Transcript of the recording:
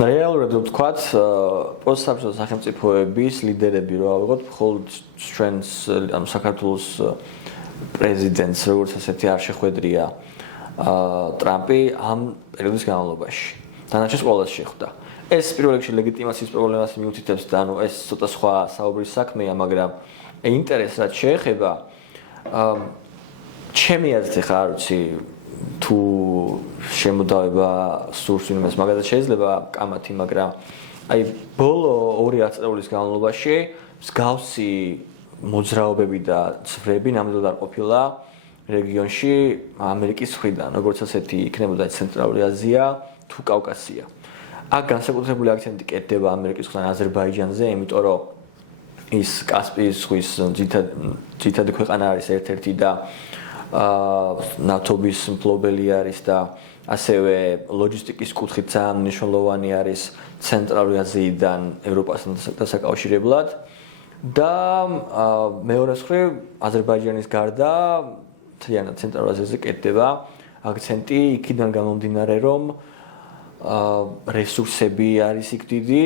რეალურად ვთქვათ, პოსტსაბჭოთა სახელმწიფოების ლიდერები რო ავიღოთ, მხოლოდ ჩვენს საქართველოს პრეზიდენტს როგორც ასეთი არ შეხვედრია ტრამპი ამ პერიოდის განმავლობაში. დანარჩენს ყველას შეხვდა. ეს პირველ რიგში ლეგიტიმაციის პრობლემას მიუთითებს და ეს ცოტა სხვა საუბრის საქმეა, მაგრამ ინტერესს რაც შეეხება ჩემი აზრით ხა არ ვიცი თუ შემოდავება სურს ვინმეს მაგალითად შეიძლება კამათი, მაგრამ აი ბოლო 2 ათწლეულის განმავლობაში მსგავსი მოძრაობები და ცხრები ნამდვილად არ ყოფილა რეგიონში ამერიკის მხრიდან, როგორც ასეთი იქნებოდა ცენტრალური აზია თუ კავკასია. აქ განსაკუთრებული აქცენტი კეთდება ამერიკის მხრიდან აზერბაიჯანზე, იმიტომ რომ ის კასპიის ზღვის ძირითადი ქვეყანა არის ერთ-ერთი და ნავთობის მფლობელი არის და ასევე ლოჯისტიკის კუთხით ძალიან მნიშვნელოვანი არის ცენტრალური აზიიდან ევროპასთან დასაკავშირებლად და მეორე მხრივ აზერბაიჯანის გარდა მთლიანად ცენტრალურ აზიაზე კეთდება აქცენტი იქიდან გამომდინარე რომ რესურსები არის იქ დიდი